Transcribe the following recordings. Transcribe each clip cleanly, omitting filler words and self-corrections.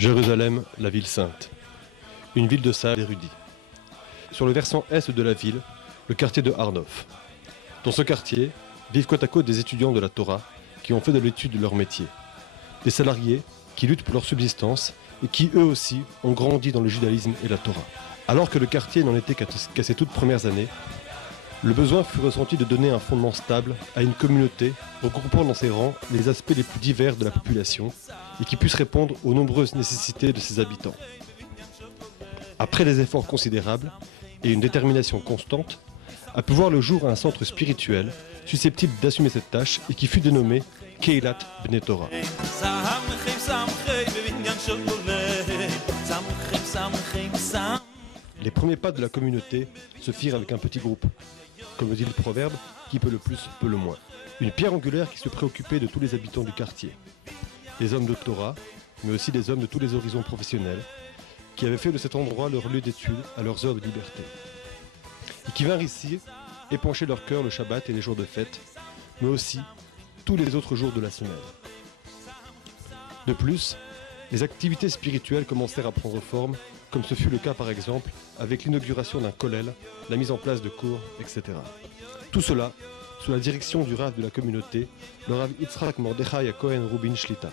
Jérusalem, la ville sainte. Une ville de sages érudits. Sur le versant est de la ville, le quartier de Har Nof. Dans ce quartier, vivent côte à côte des étudiants de la Torah qui ont fait de l'étude de leur métier. Des salariés qui luttent pour leur subsistance et qui eux aussi ont grandi dans le judaïsme et la Torah. Alors que le quartier n'en était qu'à ses toutes premières années, le besoin fut ressenti de donner un fondement stable à une communauté regroupant dans ses rangs les aspects les plus divers de la population et qui puisse répondre aux nombreuses nécessités de ses habitants. Après des efforts considérables et une détermination constante, a pu voir le jour un centre spirituel susceptible d'assumer cette tâche et qui fut dénommé Keilat Bnei Torah. Les premiers pas de la communauté se firent avec un petit groupe. Comme le dit le proverbe, qui peut le plus, peut le moins. Une pierre angulaire qui se préoccupait de tous les habitants du quartier. Les hommes de Torah, mais aussi des hommes de tous les horizons professionnels, qui avaient fait de cet endroit leur lieu d'étude à leurs heures de liberté. Et qui vinrent ici épancher leur cœur le Shabbat et les jours de fête, mais aussi tous les autres jours de la semaine. De plus, les activités spirituelles commencèrent à prendre forme, comme ce fut le cas par exemple avec l'inauguration d'un kollel, la mise en place de cours, etc. Tout cela sous la direction du Rav de la communauté, le Rav Yitzhak Mordechai Cohen Rubin Shlita,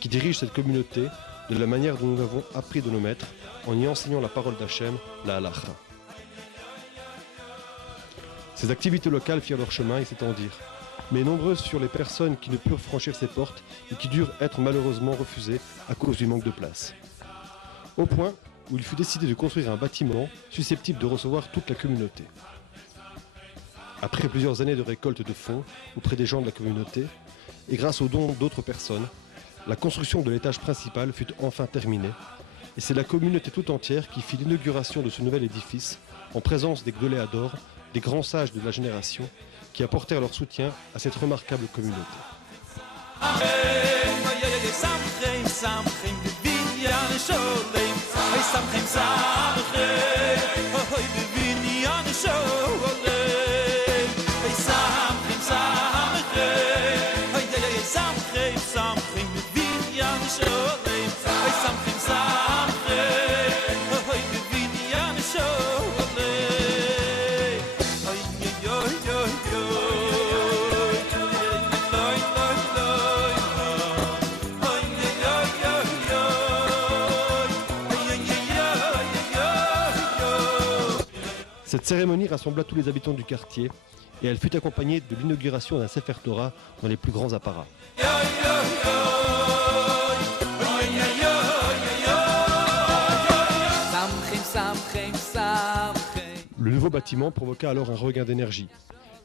qui dirige cette communauté de la manière dont nous avons appris de nos maîtres en y enseignant la parole d'Hachem, la halacha. Ces activités locales firent leur chemin et s'étendirent, mais nombreuses furent les personnes qui ne purent franchir ces portes et qui durent être malheureusement refusées à cause du manque de place. Au point où il fut décidé de construire un bâtiment susceptible de recevoir toute la communauté. Après plusieurs années de récolte de fonds auprès des gens de la communauté, et grâce aux dons d'autres personnes, la construction de l'étage principal fut enfin terminée, et c'est la communauté tout entière qui fit l'inauguration de ce nouvel édifice en présence des Gdoléador, des grands sages de la génération, qui apportèrent leur soutien à cette remarquable communauté. Cette cérémonie rassembla tous les habitants du quartier et elle fut accompagnée de l'inauguration d'un Sefer Torah dans les plus grands apparats. Le nouveau bâtiment provoqua alors un regain d'énergie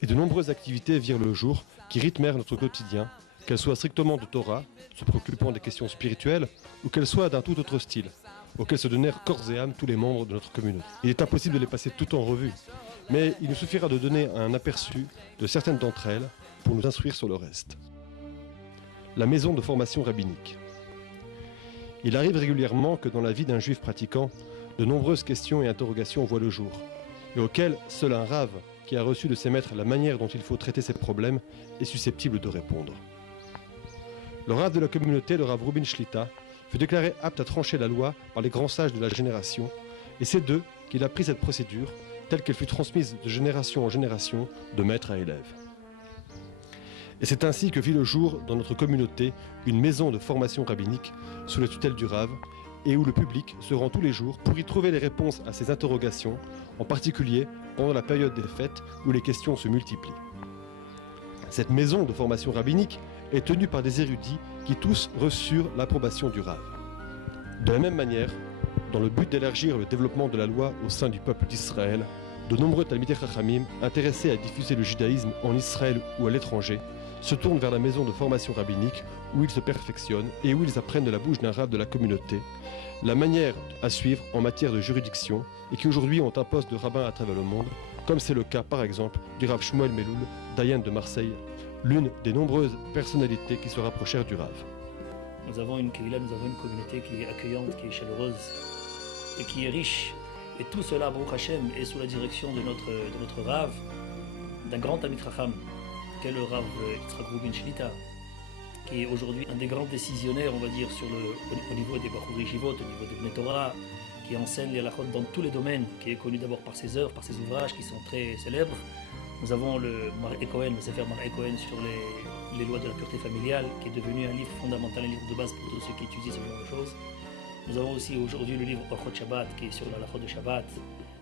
et de nombreuses activités virent le jour qui rythmèrent notre quotidien, qu'elles soient strictement de Torah, se préoccupant des questions spirituelles, ou qu'elles soient d'un tout autre style, auxquels se donnèrent corps et âme tous les membres de notre communauté. Il est impossible de les passer toutes en revue, mais il nous suffira de donner un aperçu de certaines d'entre elles pour nous instruire sur le reste. La maison de formation rabbinique. Il arrive régulièrement que dans la vie d'un juif pratiquant, de nombreuses questions et interrogations voient le jour, et auxquelles seul un rave qui a reçu de ses maîtres la manière dont il faut traiter ces problèmes est susceptible de répondre. Le rave de la communauté, le Rav Rubin Shlita, fut déclaré apte à trancher la loi par les grands sages de la génération, et c'est d'eux qu'il a pris cette procédure, telle qu'elle fut transmise de génération en génération, de maître à élève. Et c'est ainsi que vit le jour dans notre communauté une maison de formation rabbinique sous la tutelle du Rav, et où le public se rend tous les jours pour y trouver les réponses à ses interrogations, en particulier pendant la période des fêtes où les questions se multiplient. Cette maison de formation rabbinique est tenue par des érudits qui tous reçurent l'approbation du Rav. De la même manière, dans le but d'élargir le développement de la loi au sein du peuple d'Israël, de nombreux Talmidei Chachamim intéressés à diffuser le judaïsme en Israël ou à l'étranger se tournent vers la maison de formation rabbinique où ils se perfectionnent et où ils apprennent de la bouche d'un Rav de la communauté la manière à suivre en matière de juridiction et qui aujourd'hui ont un poste de rabbin à travers le monde, comme c'est le cas par exemple du Rav Shmuel Meloul, Dayan de Marseille, l'une des nombreuses personnalités qui se rapprochèrent du Rav. Nous avons une Kehila, nous avons une communauté qui est accueillante, qui est chaleureuse et qui est riche. Et tout cela, Baruch Hashem, est sous la direction de notre Rav, d'un grand Talmid Chacham, qu'est le Rav Yitzhak Rubin Shlita. qui est aujourd'hui un des grands décisionnaires, on va dire, au niveau des Bachur Yeshivot, au niveau des Bnei Torah, qui enseigne les halachot dans tous les domaines, qui est connu d'abord par ses œuvres, par ses ouvrages qui sont très célèbres. Nous avons le Mar'eh Cohen, le Sefer Mar'eh Cohen sur les lois de la pureté familiale, qui est devenu un livre fondamental, un livre de base pour tous ceux qui étudient ce genre de choses. Nous avons aussi aujourd'hui le livre Orchot Shabbat, qui est sur la halachot de Shabbat,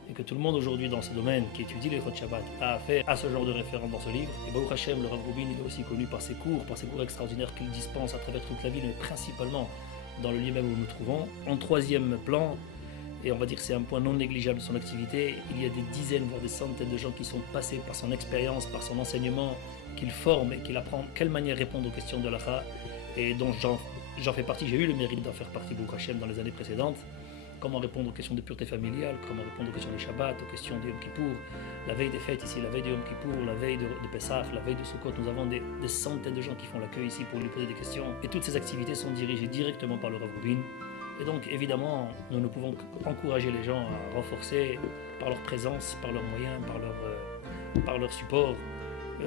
et que tout le monde aujourd'hui dans ce domaine qui étudie les Orchot Shabbat a affaire à ce genre de référence dans ce livre. Et Baruch Hashem, le Rav Rubin, il est aussi connu par ses cours extraordinaires qu'il dispense à travers toute la ville, mais principalement dans le lieu même où nous nous trouvons. En troisième plan, et on va dire que c'est un point non négligeable de son activité, il y a des dizaines, voire des centaines de gens qui sont passés par son expérience, par son enseignement, qu'il forme et qu'il apprend quelle manière répondre aux questions de l'Akha, et dont j'en fais partie, j'ai eu le mérite d'en faire partie, Baruch Hashem, dans les années précédentes. Comment répondre aux questions de pureté familiale, comment répondre aux questions de Shabbat, aux questions de Yom Kippour, la veille des fêtes ici, la veille de Yom Kippour, la veille de Pessah, la veille de Sukkot. Nous avons des centaines de gens qui font l'accueil ici pour lui poser des questions. Et toutes ces activités sont dirigées directement par le Rav Rubin. Et donc évidemment, nous ne pouvons qu'encourager les gens à renforcer par leur présence, par leurs moyens, par leur support,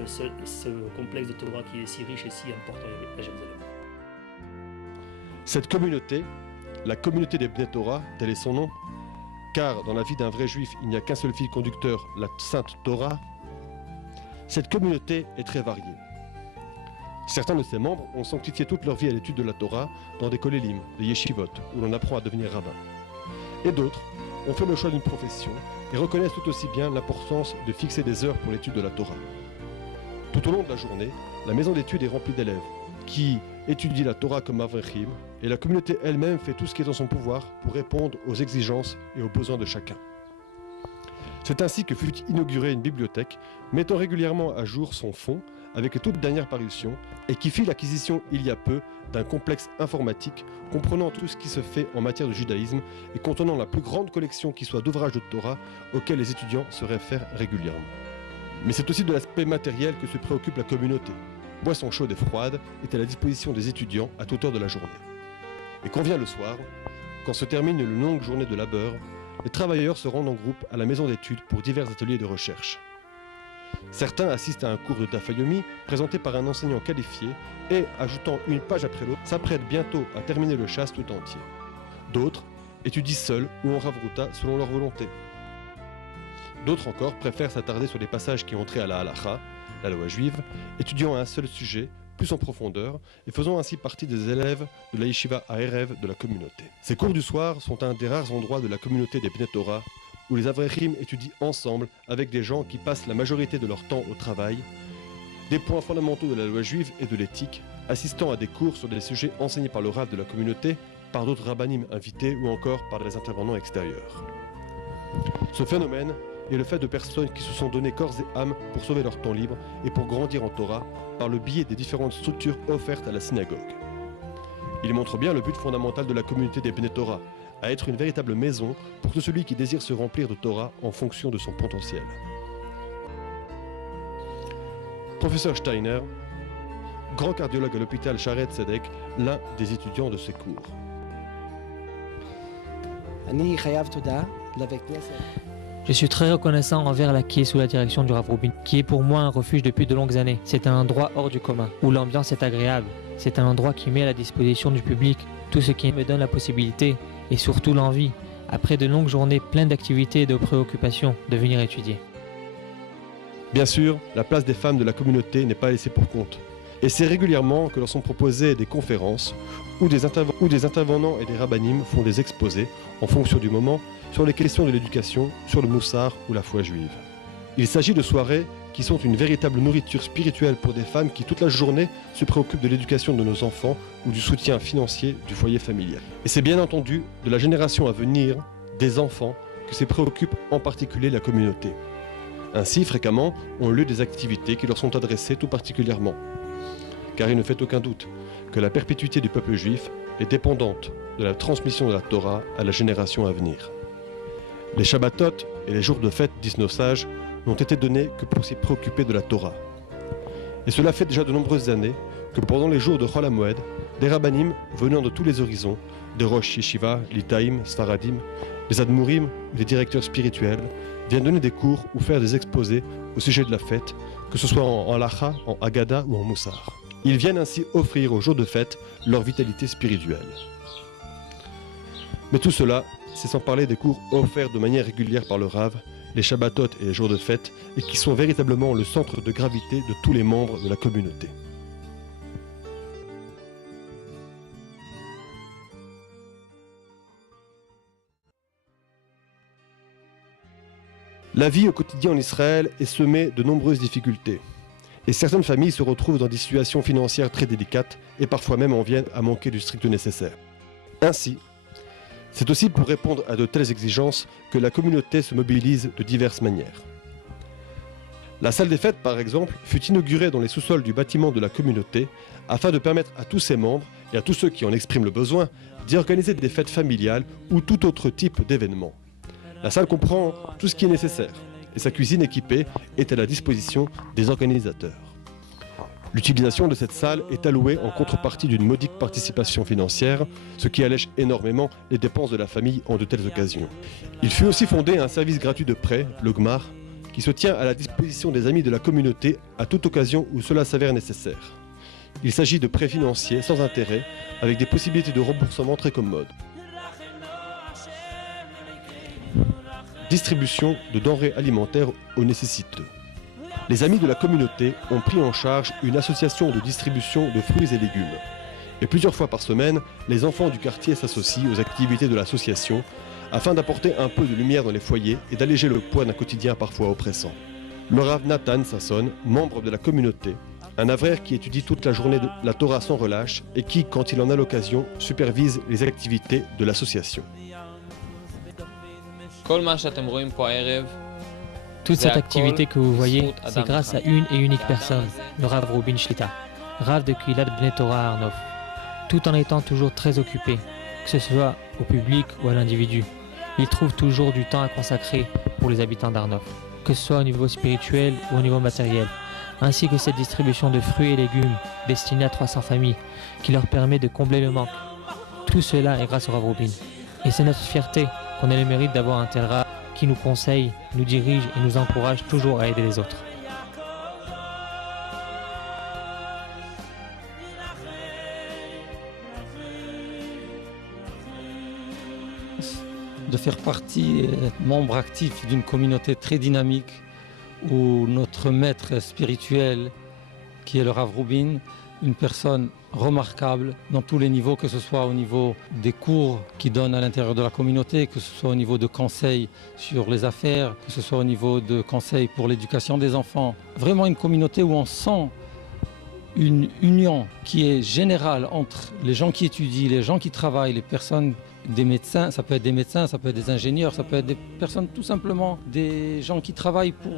ce complexe de Torah qui est si riche et si important à Jérusalem. Cette communauté, la communauté des Bnei Torah, tel est son nom, car dans la vie d'un vrai juif, il n'y a qu'un seul fil conducteur, la Sainte Torah. Cette communauté est très variée. Certains de ses membres ont sanctifié toute leur vie à l'étude de la Torah dans des kolélim, des yeshivot, où l'on apprend à devenir rabbin. Et d'autres ont fait le choix d'une profession et reconnaissent tout aussi bien l'importance de fixer des heures pour l'étude de la Torah. Tout au long de la journée, la maison d'études est remplie d'élèves qui étudient la Torah comme Avrechim, et la communauté elle-même fait tout ce qui est en son pouvoir pour répondre aux exigences et aux besoins de chacun. C'est ainsi que fut inaugurée une bibliothèque mettant régulièrement à jour son fonds avec les toutes dernières parutions et qui fit l'acquisition il y a peu d'un complexe informatique comprenant tout ce qui se fait en matière de judaïsme et contenant la plus grande collection qui soit d'ouvrages de Torah auxquels les étudiants se réfèrent régulièrement. Mais c'est aussi de l'aspect matériel que se préoccupe la communauté. Boissons chaudes et froides est à la disposition des étudiants à toute heure de la journée. Et quand vient le soir, quand se termine une longue journée de labeur, les travailleurs se rendent en groupe à la maison d'études pour divers ateliers de recherche. Certains assistent à un cours de Daf Yomi présenté par un enseignant qualifié et, ajoutant une page après l'autre, s'apprêtent bientôt à terminer le chasse tout entier. D'autres étudient seuls ou en ravruta selon leur volonté. D'autres encore préfèrent s'attarder sur les passages qui ont trait à la halacha, la loi juive, étudiant un seul sujet, plus en profondeur, et faisant ainsi partie des élèves de la yeshiva à Erev de la communauté. Ces cours du soir sont un des rares endroits de la communauté des Bnei Torah où les Avrechim étudient ensemble avec des gens qui passent la majorité de leur temps au travail, des points fondamentaux de la loi juive et de l'éthique, assistant à des cours sur des sujets enseignés par le Rav de la communauté, par d'autres rabbanim invités ou encore par des intervenants extérieurs. Ce phénomène est le fait de personnes qui se sont donné corps et âme pour sauver leur temps libre et pour grandir en Torah par le biais des différentes structures offertes à la synagogue. Il montre bien le but fondamental de la communauté des Bnei Torah, à être une véritable maison pour tout celui qui désire se remplir de Torah en fonction de son potentiel. Professeur Steiner, grand cardiologue à l'hôpital Shaare Tzedek, l'un des étudiants de ces cours. Je suis très reconnaissant envers la qui est sous la direction du Rav Rubin, qui est pour moi un refuge depuis de longues années. C'est un endroit hors du commun, où l'ambiance est agréable. C'est un endroit qui met à la disposition du public tout ce qui me donne la possibilité, et surtout l'envie, après de longues journées pleines d'activités et de préoccupations, de venir étudier. Bien sûr, la place des femmes de la communauté n'est pas laissée pour compte. Et c'est régulièrement que leur sont proposées des conférences où des intervenants et des rabbanim font des exposés, en fonction du moment, sur les questions de l'éducation, sur le moussar ou la foi juive. Il s'agit de soirées qui sont une véritable nourriture spirituelle pour des femmes qui toute la journée se préoccupent de l'éducation de nos enfants ou du soutien financier du foyer familial. Et c'est bien entendu de la génération à venir, des enfants, que se préoccupe en particulier la communauté. Ainsi, fréquemment, ont lieu des activités qui leur sont adressées tout particulièrement. Car il ne fait aucun doute que la perpétuité du peuple juif est dépendante de la transmission de la Torah à la génération à venir. Les Shabbatot et les jours de fête, disent nos sages, n'ont été donnés que pour s'y préoccuper de la Torah. Et cela fait déjà de nombreuses années que pendant les jours de Chol HaMoed, des rabbanim venant de tous les horizons, des Rosh Yeshiva, Litaïm, Sfaradim, des Admourim, des directeurs spirituels, viennent donner des cours ou faire des exposés au sujet de la fête, que ce soit en halacha, en Haggadah ou en Moussar. Ils viennent ainsi offrir au jour de fête leur vitalité spirituelle. Mais tout cela, c'est sans parler des cours offerts de manière régulière par le Rav, les Shabbatot et les jours de fête, et qui sont véritablement le centre de gravité de tous les membres de la communauté. La vie au quotidien en Israël est semée de nombreuses difficultés. Et certaines familles se retrouvent dans des situations financières très délicates et parfois même en viennent à manquer du strict nécessaire. Ainsi, c'est aussi pour répondre à de telles exigences que la communauté se mobilise de diverses manières. La salle des fêtes, par exemple, fut inaugurée dans les sous-sols du bâtiment de la communauté afin de permettre à tous ses membres et à tous ceux qui en expriment le besoin d'y organiser des fêtes familiales ou tout autre type d'événement. La salle comprend tout ce qui est nécessaire et sa cuisine équipée est à la disposition des organisateurs. L'utilisation de cette salle est allouée en contrepartie d'une modique participation financière, ce qui allège énormément les dépenses de la famille en de telles occasions. Il fut aussi fondé un service gratuit de prêt, le Gmar, qui se tient à la disposition des amis de la communauté à toute occasion où cela s'avère nécessaire. Il s'agit de prêts financiers sans intérêt, avec des possibilités de remboursement très commodes. Distribution de denrées alimentaires aux nécessiteux. Les amis de la communauté ont pris en charge une association de distribution de fruits et légumes. Et plusieurs fois par semaine, les enfants du quartier s'associent aux activités de l'association afin d'apporter un peu de lumière dans les foyers et d'alléger le poids d'un quotidien parfois oppressant. Le Rav Nathan Sasson, membre de la communauté, un avraire qui étudie toute la journée de la Torah sans relâche et qui, quand il en a l'occasion, supervise les activités de l'association. Toute cette activité que vous voyez, c'est grâce à une et unique personne, le Rav Rubin Shlita, Rav de Kvilat Bnei Torah à Arnov, tout en étant toujours très occupé, que ce soit au public ou à l'individu. Il trouve toujours du temps à consacrer pour les habitants d'Arnov, que ce soit au niveau spirituel ou au niveau matériel, ainsi que cette distribution de fruits et légumes destinés à 300 familles, qui leur permet de combler le manque. Tout cela est grâce au Rav Rubin. Et c'est notre fierté qu'on ait le mérite d'avoir un tel Rav qui nous conseille, nous dirige et nous encourage toujours à aider les autres. De faire partie, être membre actif d'une communauté très dynamique où notre maître spirituel, qui est le Rav Rubin, une personne remarquable dans tous les niveaux, que ce soit au niveau des cours qu'il donne à l'intérieur de la communauté, que ce soit au niveau de conseils sur les affaires, que ce soit au niveau de conseils pour l'éducation des enfants. Vraiment une communauté où on sent une union qui est générale entre les gens qui étudient, les gens qui travaillent, les personnes, des médecins, ça peut être des médecins, ça peut être des ingénieurs, ça peut être des personnes tout simplement, des gens qui travaillent pour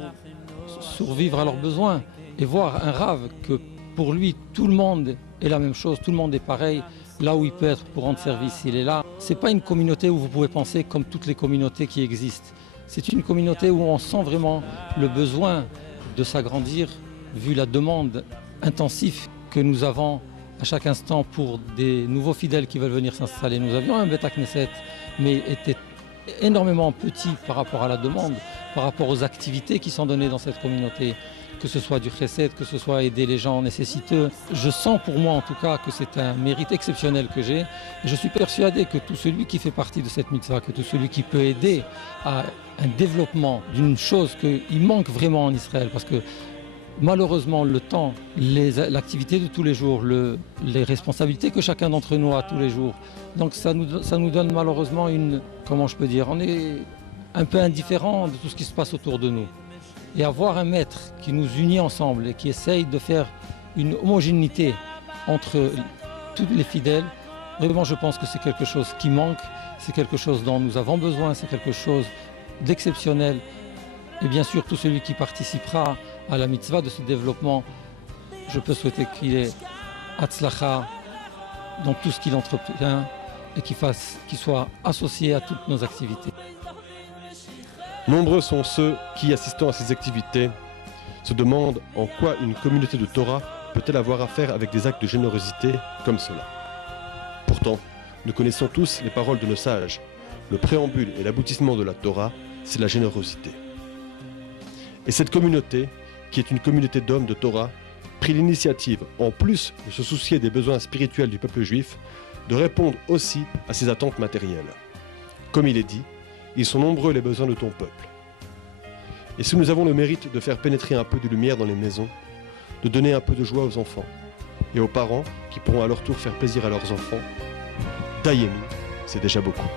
survivre à leurs besoins. Et voir un Rav que pour lui, tout le monde est la même chose, tout le monde est pareil. Là où il peut être pour rendre service, il est là. Ce n'est pas une communauté où vous pouvez penser comme toutes les communautés qui existent. C'est une communauté où on sent vraiment le besoin de s'agrandir, vu la demande intensive que nous avons à chaque instant pour des nouveaux fidèles qui veulent venir s'installer. Nous avions un Beth Knesset, mais était énormément petit par rapport à la demande, par rapport aux activités qui sont données dans cette communauté. Que ce soit du chesed, que ce soit aider les gens nécessiteux. Je sens pour moi en tout cas que c'est un mérite exceptionnel que j'ai. Je suis persuadé que tout celui qui fait partie de cette mitzvah, que tout celui qui peut aider à un développement d'une chose qu'il manque vraiment en Israël, parce que malheureusement le temps, l'activité de tous les jours, les responsabilités que chacun d'entre nous a tous les jours, donc ça nous donne malheureusement comment je peux dire, on est un peu indifférent de tout ce qui se passe autour de nous. Et avoir un maître qui nous unit ensemble et qui essaye de faire une homogénéité entre tous les fidèles, vraiment je pense que c'est quelque chose qui manque, c'est quelque chose dont nous avons besoin, c'est quelque chose d'exceptionnel. Et bien sûr, tout celui qui participera à la mitzvah de ce développement, je peux souhaiter qu'il ait Hatzlacha dans tout ce qu'il entreprend et qu'il soit associé à toutes nos activités. Nombreux sont ceux qui, assistant à ces activités, se demandent en quoi une communauté de Torah peut-elle avoir affaire avec des actes de générosité comme cela. Pourtant, nous connaissons tous les paroles de nos sages. Le préambule et l'aboutissement de la Torah, c'est la générosité. Et cette communauté, qui est une communauté d'hommes de Torah, pris l'initiative, en plus de se soucier des besoins spirituels du peuple juif, de répondre aussi à ses attentes matérielles. Comme il est dit, ils sont nombreux les besoins de ton peuple. Et si nous avons le mérite de faire pénétrer un peu de lumière dans les maisons, de donner un peu de joie aux enfants et aux parents qui pourront à leur tour faire plaisir à leurs enfants, Dayemi, c'est déjà beaucoup.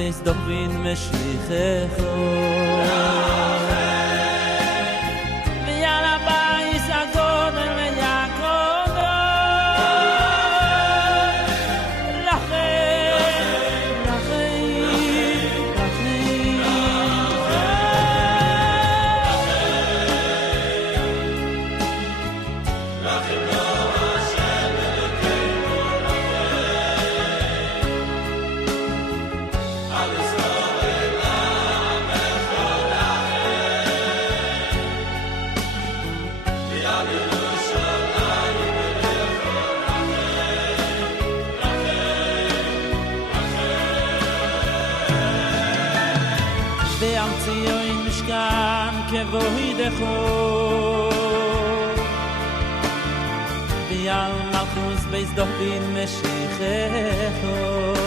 Beis David Meshlichecho V'yal habayis hagodol veYaakov Rachem, Rachem, V'yal malchus beis David Meshlichecho